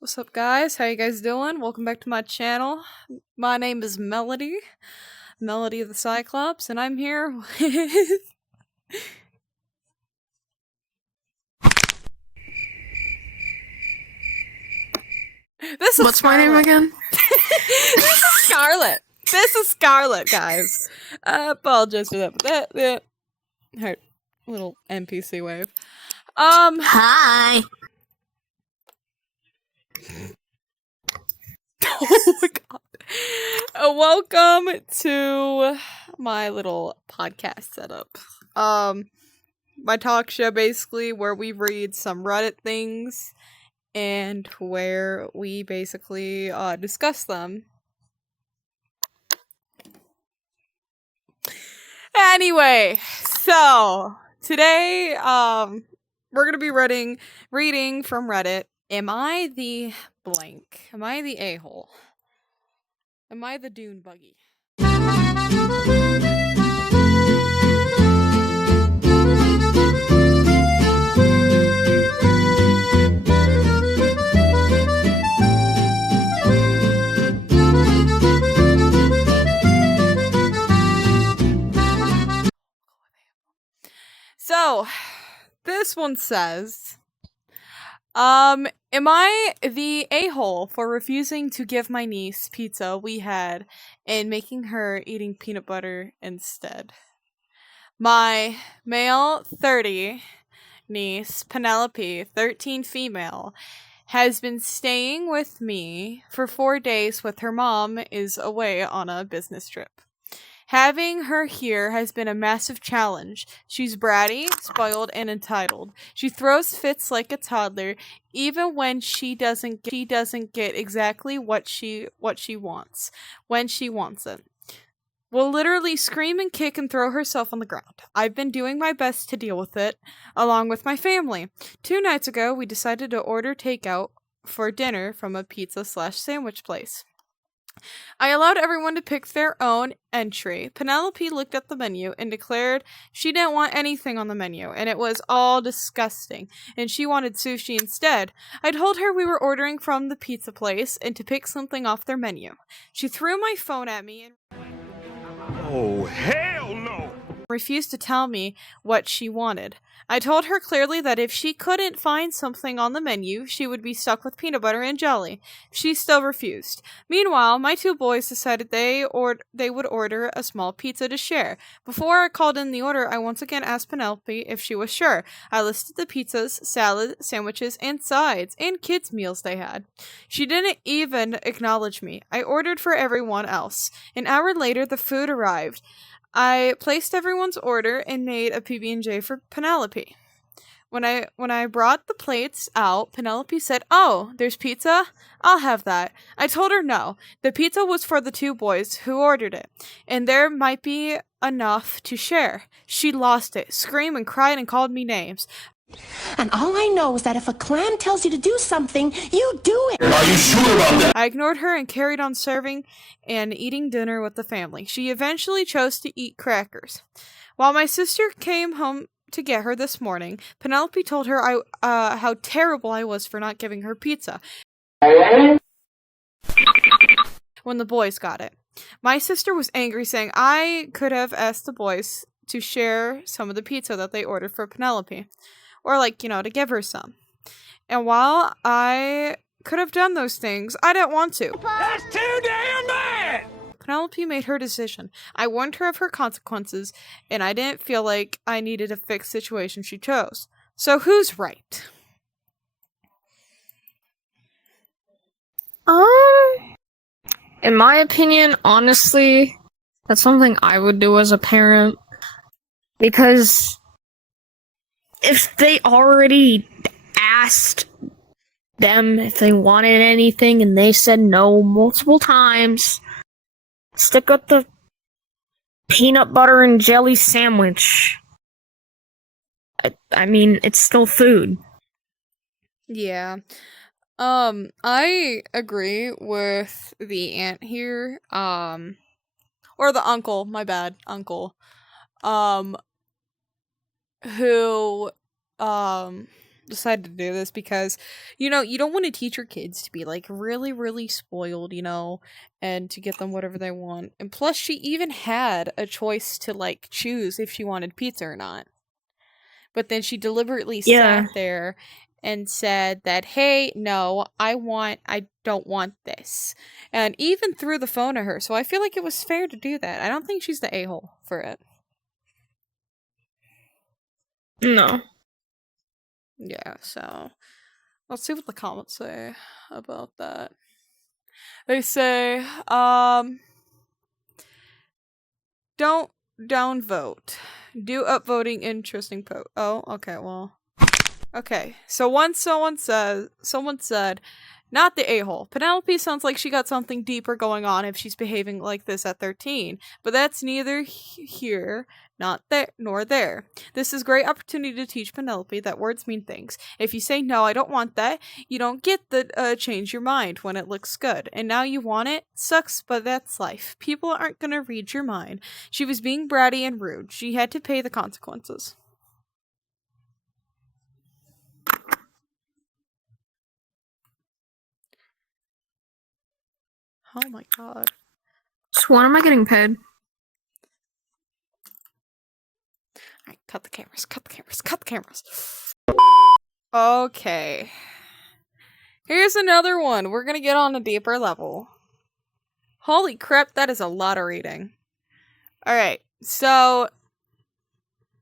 What's up, guys? How you guys doing? Welcome back to my channel. My name is Melody, Melody of the Cyclops, and I'm here with... This is What's my name again? This is Scarlett. This is Scarlett, guys. I apologize for that, but that hurt. Little NPC wave. Hi. Oh my god. Welcome to my little podcast setup. My talk show basically where we read some Reddit things and where we basically discuss them. Anyway, so today we're gonna be reading from Reddit. Am I the blank? Am I the a-hole? Am I the dune buggy? So, this one says, am I the a-hole for refusing to give my niece pizza we had and making her eating peanut butter instead? My male 30 niece, Penelope, 13 female, has been staying with me for 4 days with her mom is away on a business trip. Having her here has been a massive challenge. She's bratty, spoiled, and entitled. She throws fits like a toddler, even when she doesn't get exactly what she wants when she wants it. Will literally scream and kick and throw herself on the ground. I've been doing my best to deal with it, along with my family. 2 nights ago, we decided to order takeout for dinner from a pizza/sandwich place. I allowed everyone to pick their own entry. Penelope looked at the menu and declared she didn't want anything on the menu, and it was all disgusting, and she wanted sushi instead. I told her we were ordering from the pizza place and to pick something off their menu. She threw my phone at me and oh, hell no! refused to tell me what she wanted. I told her clearly that if she couldn't find something on the menu, she would be stuck with peanut butter and jelly. She still refused. Meanwhile, my 2 boys decided they would order a small pizza to share. Before I called in the order, I once again asked Penelope if she was sure. I listed the pizzas, salad, sandwiches, and sides, and kids' meals they had. She didn't even acknowledge me. I ordered for everyone else. An hour later, the food arrived. I placed everyone's order and made a PB&J for Penelope. When I brought the plates out, Penelope said, "Oh, there's pizza? I'll have that." I told her no. The pizza was for the 2 boys who ordered it, and there might be enough to share. She lost it, screamed and cried and called me names. And all I know is that if a clan tells you to do something, you do it. Are you sure about that? I ignored her and carried on serving and eating dinner with the family. She eventually chose to eat crackers. While my sister came home to get her this morning, Penelope told her how terrible I was for not giving her pizza when the boys got it. My sister was angry, saying I could have asked the boys to share some of the pizza that they ordered for Penelope. Or, to give her some. And while I could have done those things, I didn't want to. That's too damn bad! Penelope made her decision. I warned her of her consequences, and I didn't feel like I needed to fix the situation she chose. So who's right? In my opinion, honestly, that's something I would do as a parent. Because if they already asked them if they wanted anything and they said no multiple times, stick with the peanut butter and jelly sandwich. I mean, it's still food. Yeah. I agree with the aunt here. Or the uncle, my bad, uncle. Who decided to do this because, you know, you don't want to teach your kids to be like really, really spoiled, you know, and to get them whatever they want. And plus, she even had a choice to like choose if she wanted pizza or not. But then she deliberately Yeah. sat there and said that, hey, no, I don't want this. And even threw the phone at her. So I feel like it was fair to do that. I don't think she's the a-hole for it. No. Yeah, so let's see what the comments say about that. They say, don't downvote. Do upvoting interesting post. Oh, okay, well. Okay, so once someone said, not the a-hole. Penelope sounds like she got something deeper going on if she's behaving like this at 13, but that's neither here, not there, nor there. This is a great opportunity to teach Penelope that words mean things. If you say, no, I don't want that, you don't get the change your mind when it looks good, and now you want it? Sucks, but that's life. People aren't gonna read your mind. She was being bratty and rude. She had to pay the consequences. Oh my god. So when am I getting paid? Alright, cut the cameras, cut the cameras, cut the cameras. Okay. Here's another one. We're gonna get on a deeper level. Holy crap, that is a lot of reading. Alright, so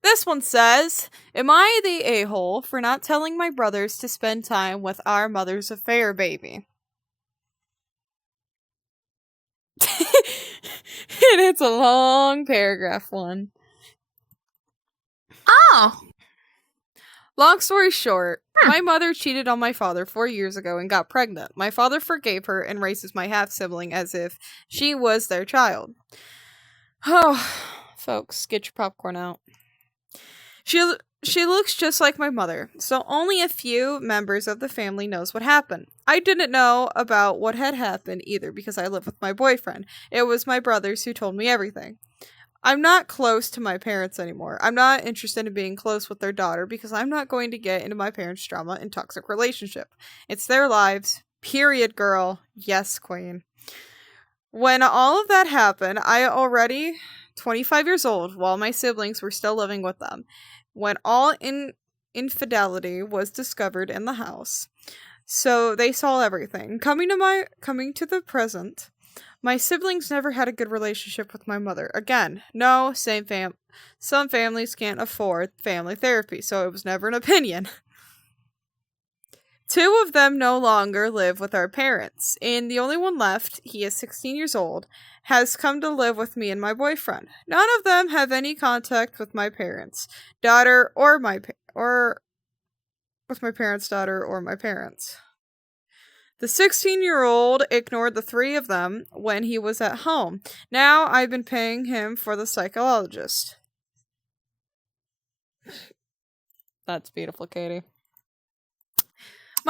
this one says, am I the a-hole for not telling my brothers to spend time with our mother's affair baby? And it's a long paragraph one. Oh! Long story short, my mother cheated on my father 4 years ago and got pregnant. My father forgave her and raises my half-sibling as if she was their child. Oh, folks, get your popcorn out. She looks just like my mother, so only a few members of the family knows what happened. I didn't know about what had happened either because I live with my boyfriend. It was my brothers who told me everything. I'm not close to my parents anymore. I'm not interested in being close with their daughter because I'm not going to get into my parents' drama and toxic relationship. It's their lives. Period, girl. Yes, queen. When all of that happened, I already 25 years old while my siblings were still living with them. When all infidelity was discovered in the house. So they saw everything. Coming to the present, my siblings never had a good relationship with my mother. Again, no, some families can't afford family therapy, so it was never an opinion. 2 of them no longer live with our parents, and the only one left, he is 16 years old, has come to live with me and my boyfriend. None of them have any contact with my parents, daughter, or with my parents' daughter or my parents. The 16-year-old ignored the 3 of them when he was at home. Now I've been paying him for the psychologist. That's beautiful, Katie.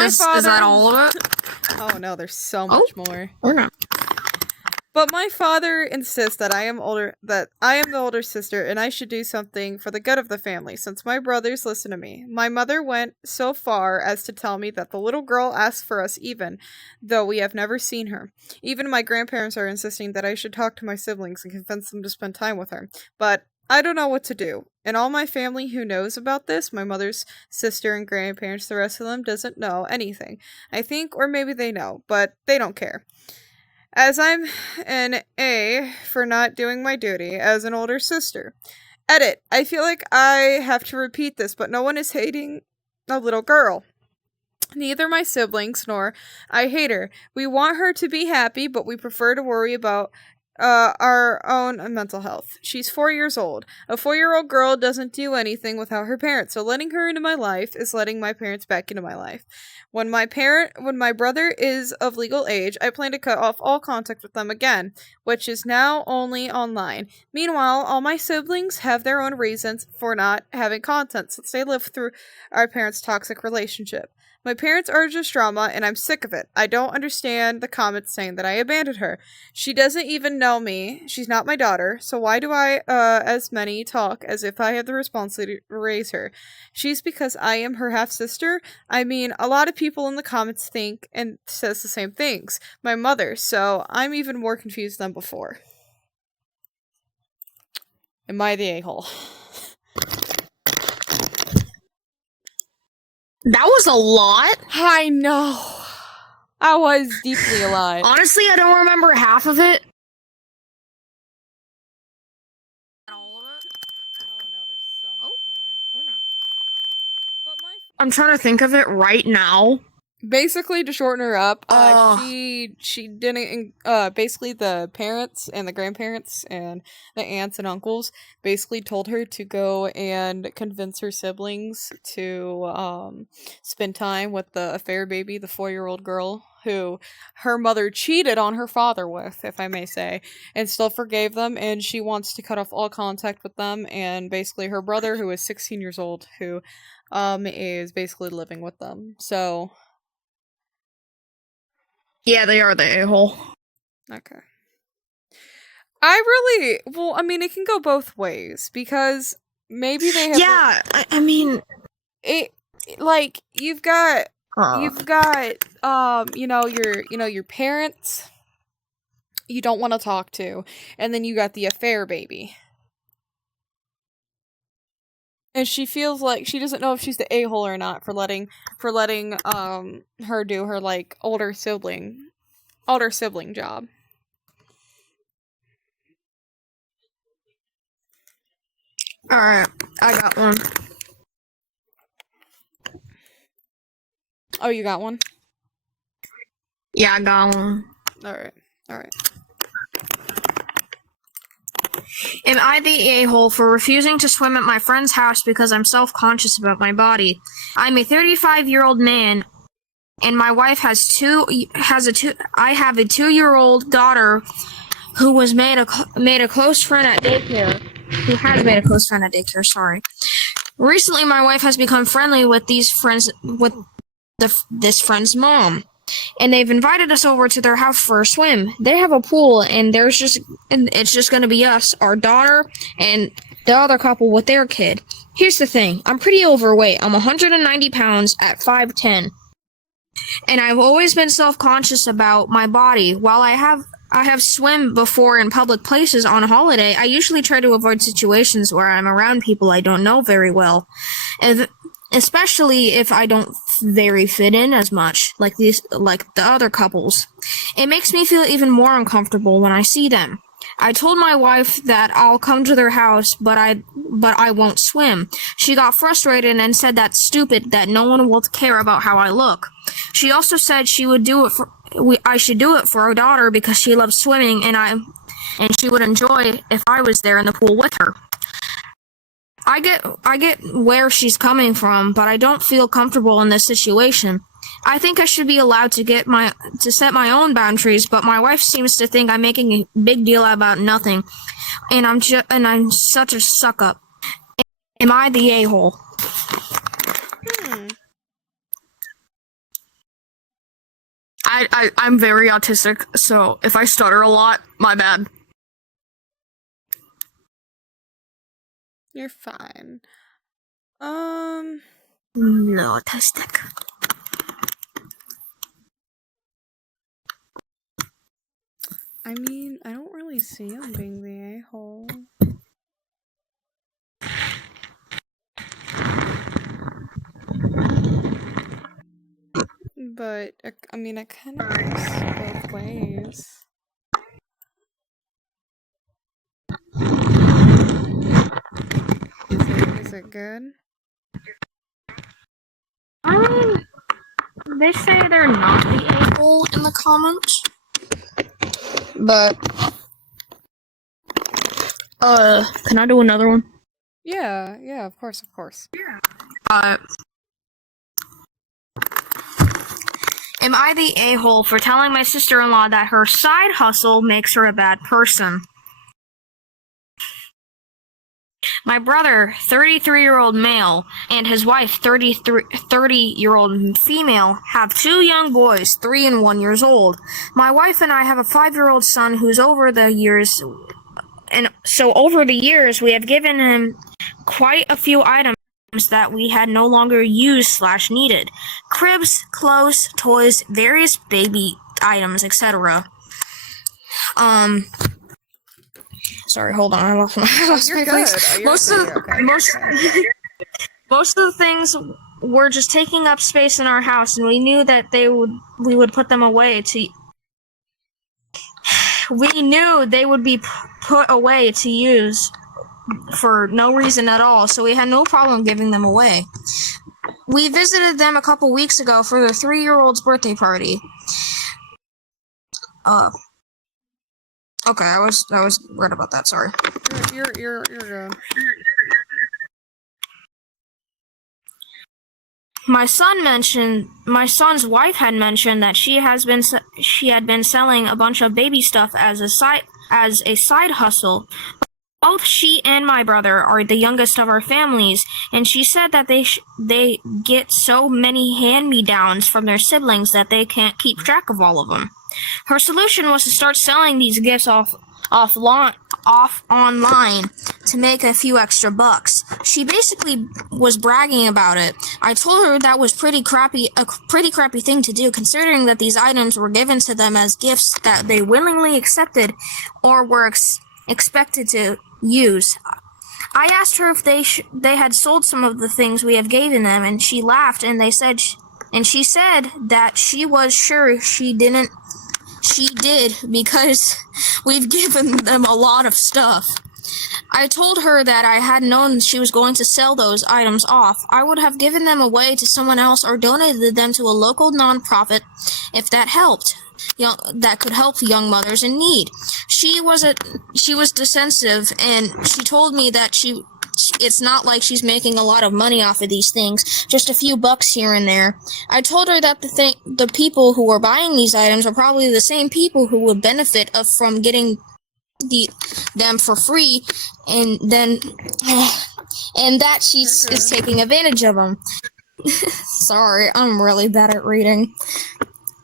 Is that all of it? Oh no, there's so much more. Okay. But my father insists that I am the older sister and I should do something for the good of the family since my brothers listen to me. My mother went so far as to tell me that the little girl asked for us even though we have never seen her. Even my grandparents are insisting that I should talk to my siblings and convince them to spend time with her. But I don't know what to do. And all my family who knows about this, my mother's sister and grandparents, the rest of them doesn't know anything. I think, or maybe they know, but they don't care. As I'm an A for not doing my duty as an older sister. Edit. I feel like I have to repeat this, but no one is hating a little girl. Neither my siblings nor I hate her. We want her to be happy, but we prefer to worry about our own mental health. She's 4 years old. A 4-year-old girl doesn't do anything without her parents, so letting her into my life is letting my parents back into my life. When my brother is of legal age, I plan to cut off all contact with them again, which is now only online. Meanwhile, all my siblings have their own reasons for not having contact since they lived through our parents' toxic relationship. My parents are just drama, and I'm sick of it. I don't understand the comments saying that I abandoned her. She doesn't even know me. She's not my daughter, so why do I, as many, talk as if I have the responsibility to raise her? She's because I am her half-sister? I mean, a lot of people in the comments think and says the same things. My mother, so I'm even more confused than before. Am I the a-hole? That was a lot. I know. I was deeply alive. Honestly, I don't remember half of it. I'm trying to think of it right now. Basically, to shorten her up, Uh. she didn't. Basically, the parents and the grandparents and the aunts and uncles basically told her to go and convince her siblings to spend time with the affair baby, the 4-year-old girl who her mother cheated on her father with, if I may say, and still forgave them. And she wants to cut off all contact with them. And basically, her brother, who is 16 years old, who is basically living with them. So. Yeah, they are the a-hole. Okay. I mean, it can go both ways because maybe they have. Yeah, I mean, it like you've got your parents you don't want to talk to, and then you got the affair baby. And she feels like she doesn't know if she's the a-hole or not for letting her do her like older sibling job. Alright, I got one. Oh, you got one? Yeah, I got one. Alright. Am I the a-hole for refusing to swim at my friend's house because I'm self-conscious about my body? I'm a 35-year-old man, and my wife I have a 2-year-old daughter who was made a close friend at daycare. Who has made a close friend at daycare, sorry. Recently, my wife has become friendly with this friend's mom, and they've invited us over to their house for a swim. They have a pool, and it's just gonna be us, our daughter, and the other couple with their kid. Here's the thing, I'm pretty overweight. I'm 190 pounds at 5'10", and I've always been self-conscious about my body. While I have swim before in public places on holiday, I usually try to avoid situations where I'm around people I don't know very well, especially if I don't very fit in as much, like the other couples. It makes me feel even more uncomfortable when I see them. I told my wife that I'll come to their house, but I won't swim. She got frustrated and said that's stupid, that no one will care about how I look. She also said I should do it for our daughter because she loves swimming, and she would enjoy if I was there in the pool with her. I get where she's coming from, but I don't feel comfortable in this situation. I think I should be allowed to set my own boundaries, but my wife seems to think I'm making a big deal about nothing, and I'm such a suck up. Am I the a-hole? I'm very autistic, so if I stutter a lot, my bad. You're fine. No, autistic. I mean, I don't really see him being the a-hole. But, I mean, it kind of goes both ways. Is it good? They say they're not the a-hole in the comments. But, can I do another one? Yeah, of course. Am I the a-hole for telling my sister-in-law that her side hustle makes her a bad person? My brother, 33-year-old male, and his wife, 30-year-old female, have 2 young boys, 3 and 1 years old. My wife and I have a 5-year-old son who's over the years, and so over the years we have given him quite a few items that we had no longer used/needed. Cribs, clothes, toys, various baby items, etc. Sorry, hold on. I lost my You're good. Most of the things were just taking up space in our house, and we knew that we would put them away to. We knew they would be put away to use for no reason at all, so we had no problem giving them away. We visited them a couple weeks ago for their 3-year-old's birthday party. Okay, I was right about that. Sorry. You're good. My son's wife had mentioned that she had been selling a bunch of baby stuff as a side hustle. Both she and my brother are the youngest of our families, and she said that they get so many hand-me-downs from their siblings that they can't keep track of all of them. Her solution was to start selling these gifts off online to make a few extra bucks. She basically was bragging about it. I told her that was a pretty crappy thing to do, considering that these items were given to them as gifts that they willingly accepted or were expected to use. I asked her if they had sold some of the things we have given them, and she laughed, and she said that she was sure she didn't. She did, because we've given them a lot of stuff. I told her that I had known she was going to sell those items off. I would have given them away to someone else or donated them to a local nonprofit if that helped. That could help young mothers in need. She was defensive, and she told me that it's not like she's making a lot of money off of these things, just a few bucks here and there. I told her that the people who were buying these items are probably the same people who would benefit from getting them for free, and that she is taking advantage of them. Sorry, I'm really bad at reading.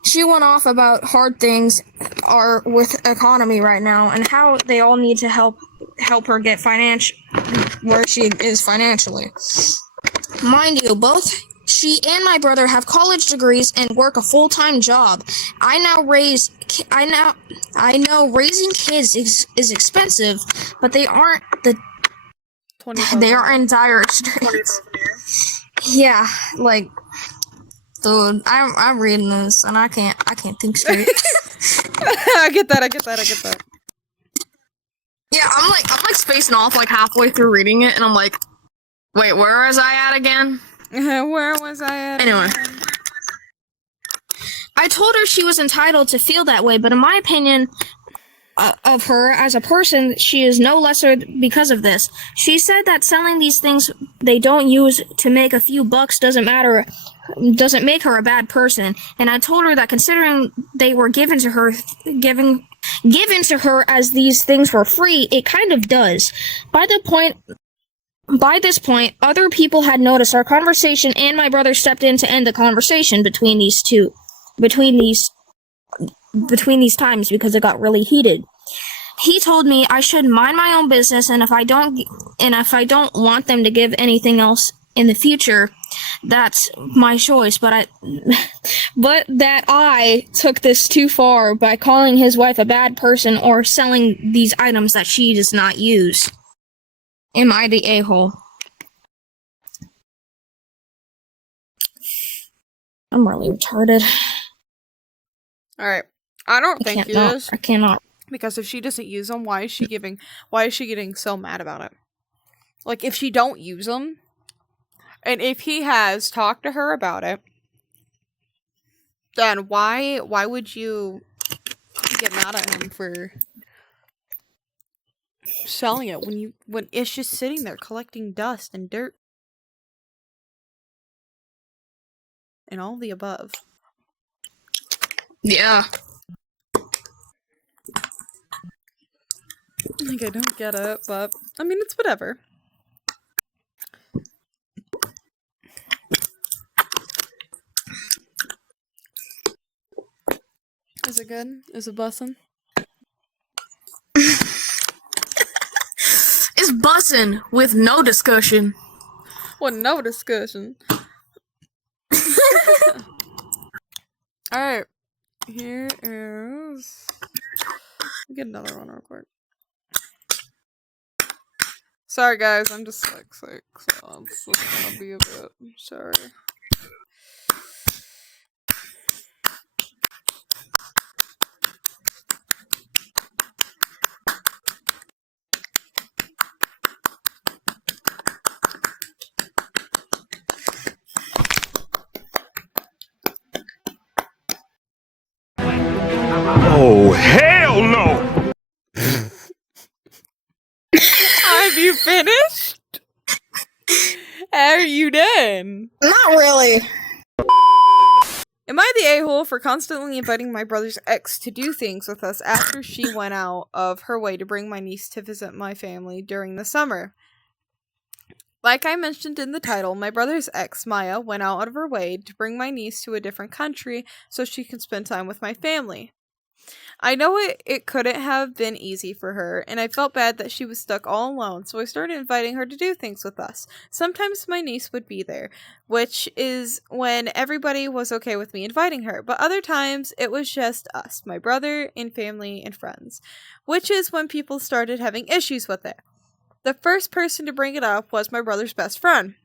She went off about hard things are with economy right now and how they all need to help her get where she is financially. Mind you, both she and my brother have college degrees and work a full-time job. I know raising kids is expensive, but they aren't they are in dire straits. Yeah, like, dude, I'm reading this and I can't think straight. I get that. Yeah, I'm like spacing off like halfway through reading it, and I'm like, wait, where was I at again? Where was I at? Anyway. I told her she was entitled to feel that way, but in my opinion of her as a person, she is no lesser because of this. She said that selling these things they don't use to make a few bucks doesn't make her a bad person, and I told her that considering they were given to her as these things were free, it kind of does. By this point, other people had noticed our conversation, and my brother stepped in to end the conversation between these times because it got really heated. He told me I should mind my own business, and if I don't want them to give anything else in the future, that's my choice. But that I took this too far by calling his wife a bad person or selling these items that she does not use. Am I the a-hole? I'm really retarded. Alright. I don't think he is. I cannot. Because if she doesn't use them, why is she getting so mad about it? Like, if she don't use them, and if he has talked to her about it, then why would you get mad at him for selling it when it's just sitting there collecting dust and dirt and all the above? Yeah. Like, I don't get it, but I mean, it's whatever. it good? Is it bussin'? It's bussin' with no discussion. Well, no discussion. Alright. Here is... Let me get another one real quick. Sorry guys, I'm just sick, so it's just gonna be a bit. Sorry. Oh, hell no! Have you finished? Are you done? Not really. Am I the a-hole for constantly inviting my brother's ex to do things with us after she went out of her way to bring my niece to visit my family during the summer? Like I mentioned in the title, my brother's ex, Maya, went out of her way to bring my niece to a different country so she can spend time with my family. I know it couldn't have been easy for her, and I felt bad that she was stuck all alone, so I started inviting her to do things with us. Sometimes my niece would be there, which is when everybody was okay with me inviting her, but other times it was just us, my brother, and family, and friends, which is when people started having issues with it. The first person to bring it up was my brother's best friend.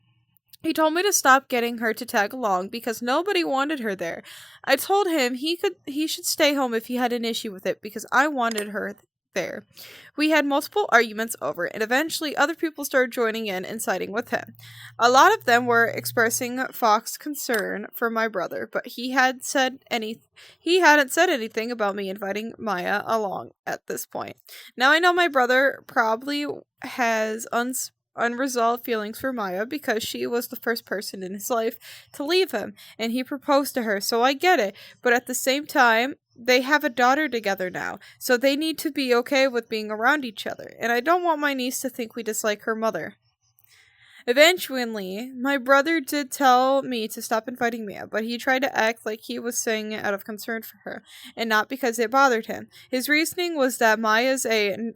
He told me to stop getting her to tag along because nobody wanted her there. I told him he should stay home if he had an issue with it because I wanted her there. We had multiple arguments over it, and eventually other people started joining in and siding with him. A lot of them were expressing Fox's concern for my brother, but he hadn't said anything about me inviting Maya along at this point. Now I know my brother probably has unresolved feelings for Maya because she was the first person in his life to leave him, and he proposed to her, so I get it, but at the same time, they have a daughter together now, so they need to be okay with being around each other, and I don't want my niece to think we dislike her mother. Eventually, my brother did tell me to stop inviting Mia, but he tried to act like he was saying it out of concern for her, and not because it bothered him. His reasoning was that Maya's a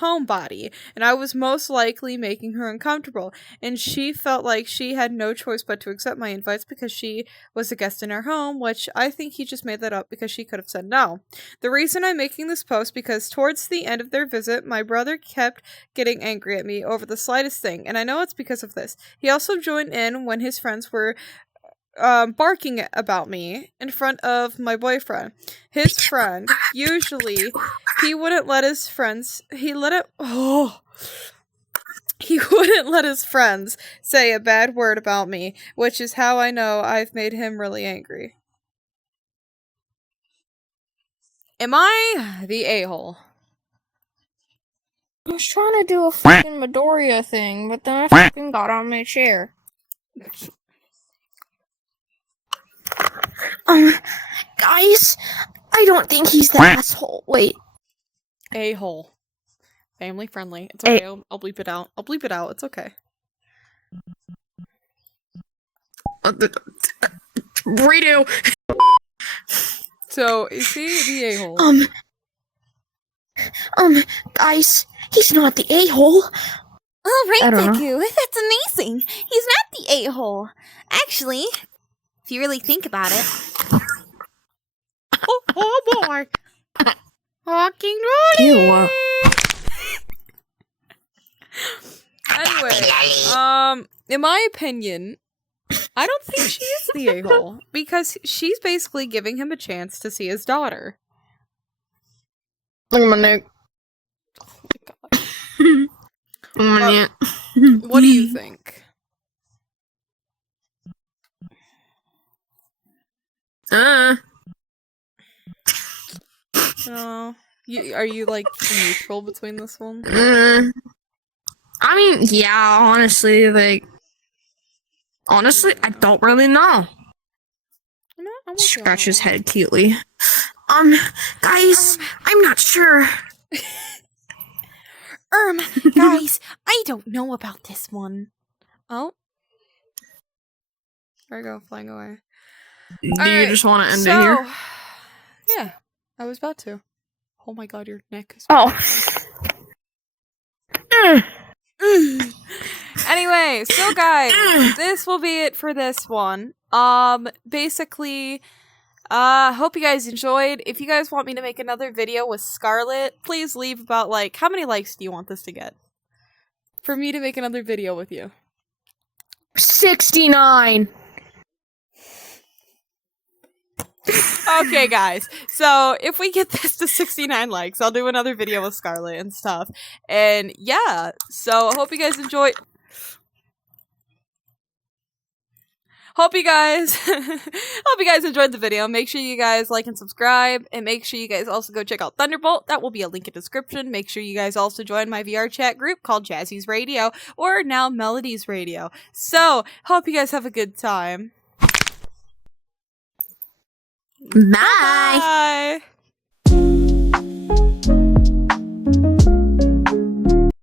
homebody, and I was most likely making her uncomfortable, and she felt like she had no choice but to accept my invites because she was a guest in our home, which I think he just made that up because she could have said no. The reason I'm making this post because towards the end of their visit, my brother kept getting angry at me over the slightest thing, and I know it's because of this. He also joined in when his friends were barking about me in front of my boyfriend. His friend, usually, he wouldn't let his friends, he wouldn't let his friends say a bad word about me, which is how I know I've made him really angry. Am I the a-hole? I was trying to do a fucking Midoriya thing, but then I fucking got on my chair. Guys, I don't think he's the asshole. Wait. A-hole. Family friendly. It's okay. I'll bleep it out. I'll bleep it out. It's okay. Burrito. So, is he the a-hole? Guys, he's not the a-hole. All right, I don't know. Deku, that's amazing. He's not the a-hole. Actually, if you really think about it. Oh boy! Walking Ew. Anyway, in my opinion, I don't think she is the a-hole because she's basically giving him a chance to see his daughter. Look at my neck. Oh my God. What do you think? Are you like neutral between this one? I mean, yeah, honestly, I don't really know. I'm Scratch his head cutely. Guys, I'm not sure. Guys, I don't know about this one. Oh. There we go, flying away. Do you just want to end it here? Yeah, I was about to. Oh my god, your neck is. Oh. Anyway, so guys, this will be it for this one. Basically, hope you guys enjoyed. If you guys want me to make another video with Scarlett, please leave about, like, how many likes do you want this to get? For me to make another video with you. 69. Okay, guys. So, if we get this to 69 likes, I'll do another video with Scarlett and stuff. And, yeah. So, I hope you guys enjoyed. Hope you guys enjoyed the video. Make sure you guys like and subscribe, and make sure you guys also go check out Thunderbolt. That will be a link in the description. Make sure you guys also join my VR chat group called Jazzy's Radio, or now Melody's Radio. So, hope you guys have a good time. Bye. Bye.